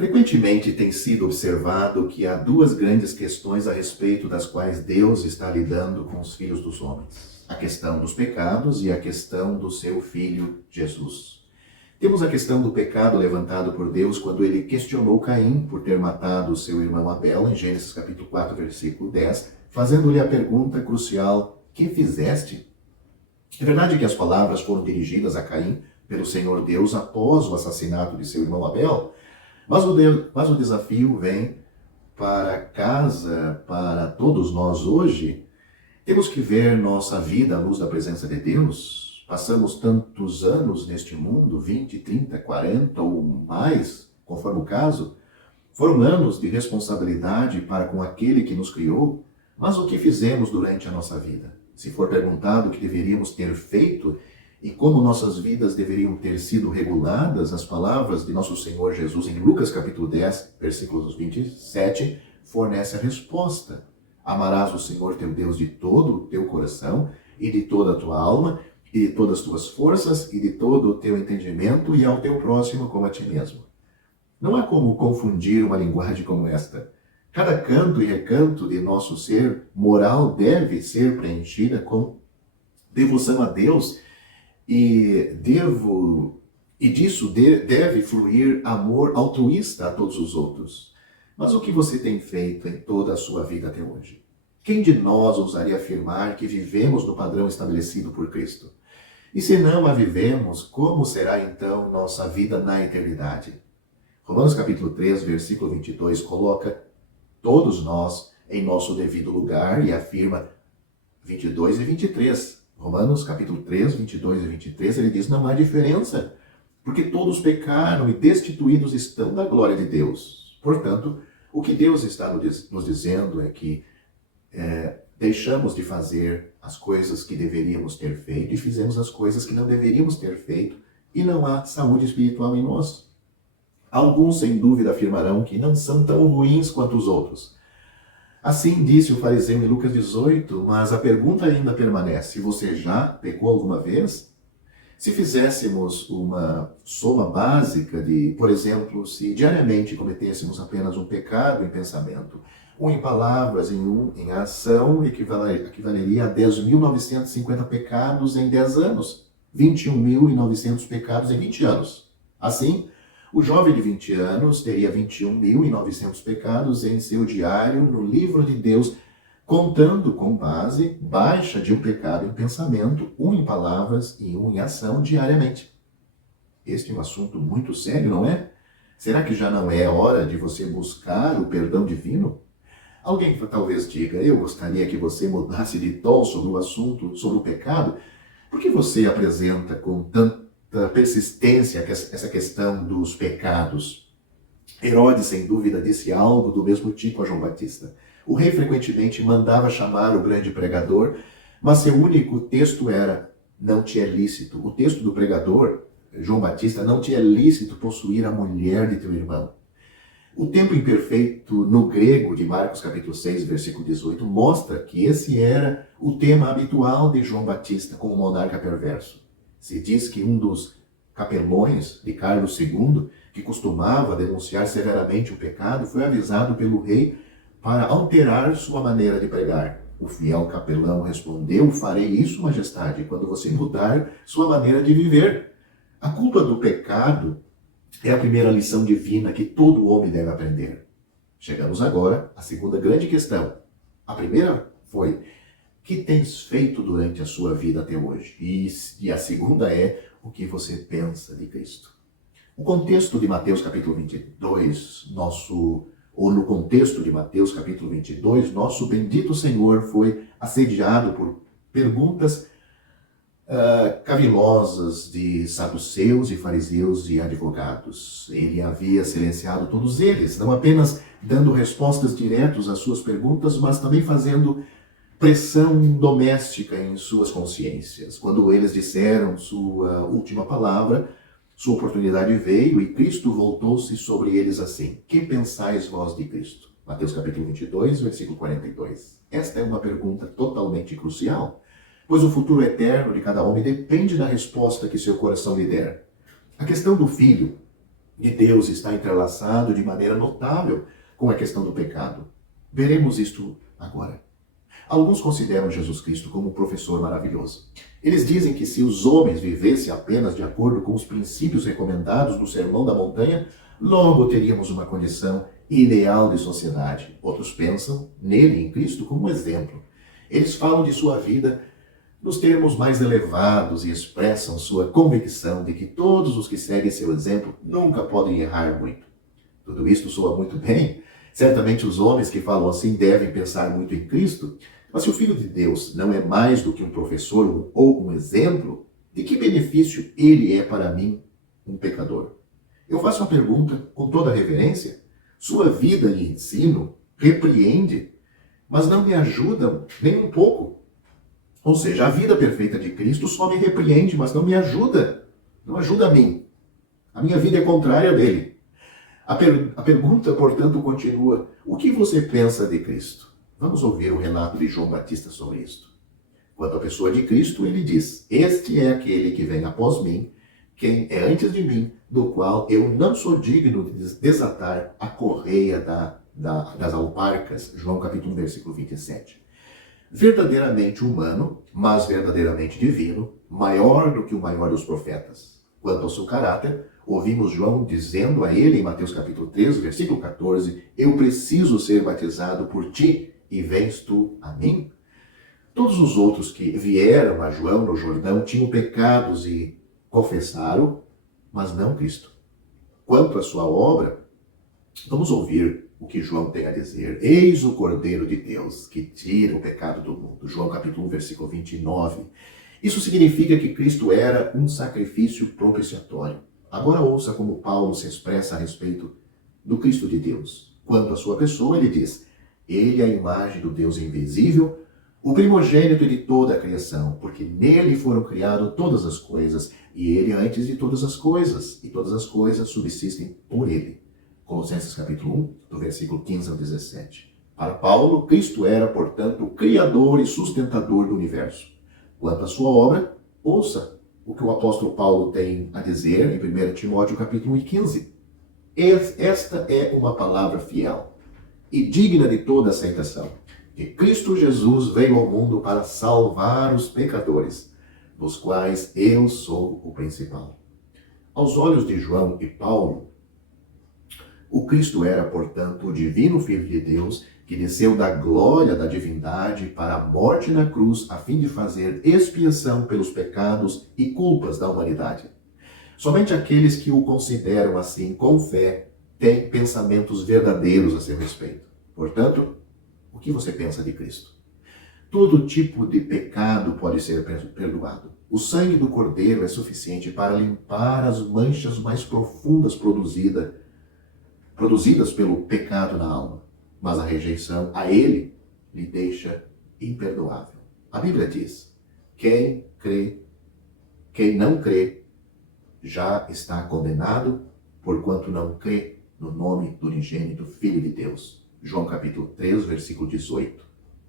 Frequentemente tem sido observado que há duas grandes questões a respeito das quais Deus está lidando com os filhos dos homens: a questão dos pecados e a questão do seu Filho Jesus. Temos a questão do pecado levantado por Deus quando ele questionou Caim por ter matado seu irmão Abel, em Gênesis capítulo 4, versículo 10, fazendo-lhe a pergunta crucial: que fizeste? É verdade que as palavras foram dirigidas a Caim pelo Senhor Deus após o assassinato de seu irmão Abel, mas o desafio vem para casa, para todos nós hoje. Temos que ver nossa vida à luz da presença de Deus. Passamos tantos anos neste mundo, 20, 30, 40 ou mais, conforme o caso. Foram anos de responsabilidade para com aquele que nos criou, mas o que fizemos durante a nossa vida? Se for perguntado o que deveríamos ter feito e como nossas vidas deveriam ter sido reguladas, as palavras de nosso Senhor Jesus em Lucas capítulo 10, versículos 27, fornece a resposta. Amarás o Senhor teu Deus de todo o teu coração e de toda a tua alma e de todas as tuas forças e de todo o teu entendimento e ao teu próximo como a ti mesmo. Não há como confundir uma linguagem como esta. Cada canto e recanto de nosso ser moral deve ser preenchida com devoção a Deus e disso deve fluir amor altruísta a todos os outros. Mas o que você tem feito em toda a sua vida até hoje? Quem de nós ousaria afirmar que vivemos no padrão estabelecido por Cristo? E se não a vivemos, como será então nossa vida na eternidade? Romanos capítulo 3, versículo 22 coloca todos nós em nosso devido lugar e afirma 22 e 23. Romanos capítulo 3, 22 e 23, ele diz: não há diferença, porque todos pecaram e destituídos estão da glória de Deus. Portanto, o que Deus está nos dizendo é que deixamos de fazer as coisas que deveríamos ter feito e fizemos as coisas que não deveríamos ter feito, e não há saúde espiritual em nós. Alguns, sem dúvida, afirmarão que não são tão ruins quanto os outros. Assim disse o fariseu em Lucas 18, mas a pergunta ainda permanece: você já pecou alguma vez? Se fizéssemos uma soma básica de, por exemplo, se diariamente cometêssemos apenas um pecado em pensamento, um em palavras e um em ação, equivaleria a 10.950 pecados em 10 anos, 21.900 pecados em 20 anos. Assim, o jovem de 20 anos teria 21.900 pecados em seu diário no livro de Deus, contando com base baixa de um pecado em pensamento, um em palavras e um em ação diariamente. Este é um assunto muito sério, não é? Será que já não é hora de você buscar o perdão divino? Alguém talvez diga: eu gostaria que você mudasse de tom sobre o assunto, sobre o pecado. Por que você apresenta com tanta persistência essa questão dos pecados? Herodes, sem dúvida, disse algo do mesmo tipo a João Batista. O rei frequentemente mandava chamar o grande pregador, mas seu único texto era: não te é lícito. O texto do pregador, João Batista: não te é lícito possuir a mulher de teu irmão. O tempo imperfeito no grego de Marcos capítulo 6, versículo 18, mostra que esse era o tema habitual de João Batista com o monarca perverso. Se diz que um dos capelões de Carlos II, que costumava denunciar severamente o pecado, foi avisado pelo rei para alterar sua maneira de pregar. O fiel capelão respondeu: farei isso, majestade, quando você mudar sua maneira de viver. A culpa do pecado é a primeira lição divina que todo homem deve aprender. Chegamos agora à segunda grande questão. A primeira foi: que tens feito durante a sua vida até hoje? E a segunda é: o que você pensa de Cristo? O contexto de Mateus capítulo 22, no contexto de Mateus capítulo 22, nosso bendito Senhor foi assediado por perguntas cavilosas de saduceus e fariseus e advogados. Ele havia silenciado todos eles, não apenas dando respostas diretas às suas perguntas, mas também fazendo pressão doméstica em suas consciências. Quando eles disseram sua última palavra, sua oportunidade veio e Cristo voltou-se sobre eles assim: que pensais vós de Cristo? Mateus capítulo 22, versículo 42. Esta é uma pergunta totalmente crucial, pois o futuro eterno de cada homem depende da resposta que seu coração lhe der. A questão do filho de Deus está entrelaçado de maneira notável com a questão do pecado. Veremos isto agora. Alguns consideram Jesus Cristo como um professor maravilhoso. Eles dizem que se os homens vivessem apenas de acordo com os princípios recomendados do Sermão da Montanha, logo teríamos uma condição ideal de sociedade. Outros pensam nele, em Cristo, como um exemplo. Eles falam de sua vida nos termos mais elevados e expressam sua convicção de que todos os que seguem seu exemplo nunca podem errar muito. Tudo isto soa muito bem. Certamente os homens que falam assim devem pensar muito em Cristo, mas se o Filho de Deus não é mais do que um professor ou um exemplo, de que benefício ele é para mim, um pecador? Eu faço uma pergunta com toda reverência. Sua vida e ensino repreende, mas não me ajuda nem um pouco. Ou seja, a vida perfeita de Cristo só me repreende, mas não me ajuda. Não ajuda a mim. A minha vida é contrária dele. A pergunta, portanto, continua: o que você pensa de Cristo? Vamos ouvir o relato de João Batista sobre isto. Quanto à pessoa de Cristo, ele diz: este é aquele que vem após mim, quem é antes de mim, do qual eu não sou digno de desatar a correia das alparcas. João capítulo 1, versículo 27. Verdadeiramente humano, mas verdadeiramente divino, maior do que o maior dos profetas. Quanto ao seu caráter, ouvimos João dizendo a ele em Mateus capítulo 3, versículo 14, eu preciso ser batizado por ti, e vens tu a mim? Todos os outros que vieram a João no Jordão tinham pecados e confessaram, mas não Cristo. Quanto à sua obra, vamos ouvir o que João tem a dizer. Eis o Cordeiro de Deus que tira o pecado do mundo. João capítulo 1, versículo 29. Isso significa que Cristo era um sacrifício propiciatório. Agora ouça como Paulo se expressa a respeito do Cristo de Deus. Quanto à sua pessoa, ele diz: ele é a imagem do Deus invisível, o primogênito de toda a criação, porque nele foram criadas todas as coisas, e ele é antes de todas as coisas, e todas as coisas subsistem por ele. Colossenses capítulo 1, do versículo 15 ao 17. Para Paulo, Cristo era, portanto, o criador e sustentador do universo. Quanto à sua obra, ouça o que o apóstolo Paulo tem a dizer em 1 Timóteo capítulo 1 e 15. Esta é uma palavra fiel e digna de toda aceitação, que Cristo Jesus veio ao mundo para salvar os pecadores, dos quais eu sou o principal. Aos olhos de João e Paulo, o Cristo era, portanto, o divino Filho de Deus que desceu da glória da divindade para a morte na cruz a fim de fazer expiação pelos pecados e culpas da humanidade. Somente aqueles que o consideram assim com fé têm pensamentos verdadeiros a seu respeito. Portanto, o que você pensa de Cristo? Todo tipo de pecado pode ser perdoado. O sangue do Cordeiro é suficiente para limpar as manchas mais profundas produzidas pelo pecado na alma. Mas a rejeição a ele lhe deixa imperdoável. A Bíblia diz: quem não crê já está condenado, porquanto não crê no nome do unigênito Filho de Deus. João capítulo 3, versículo 18.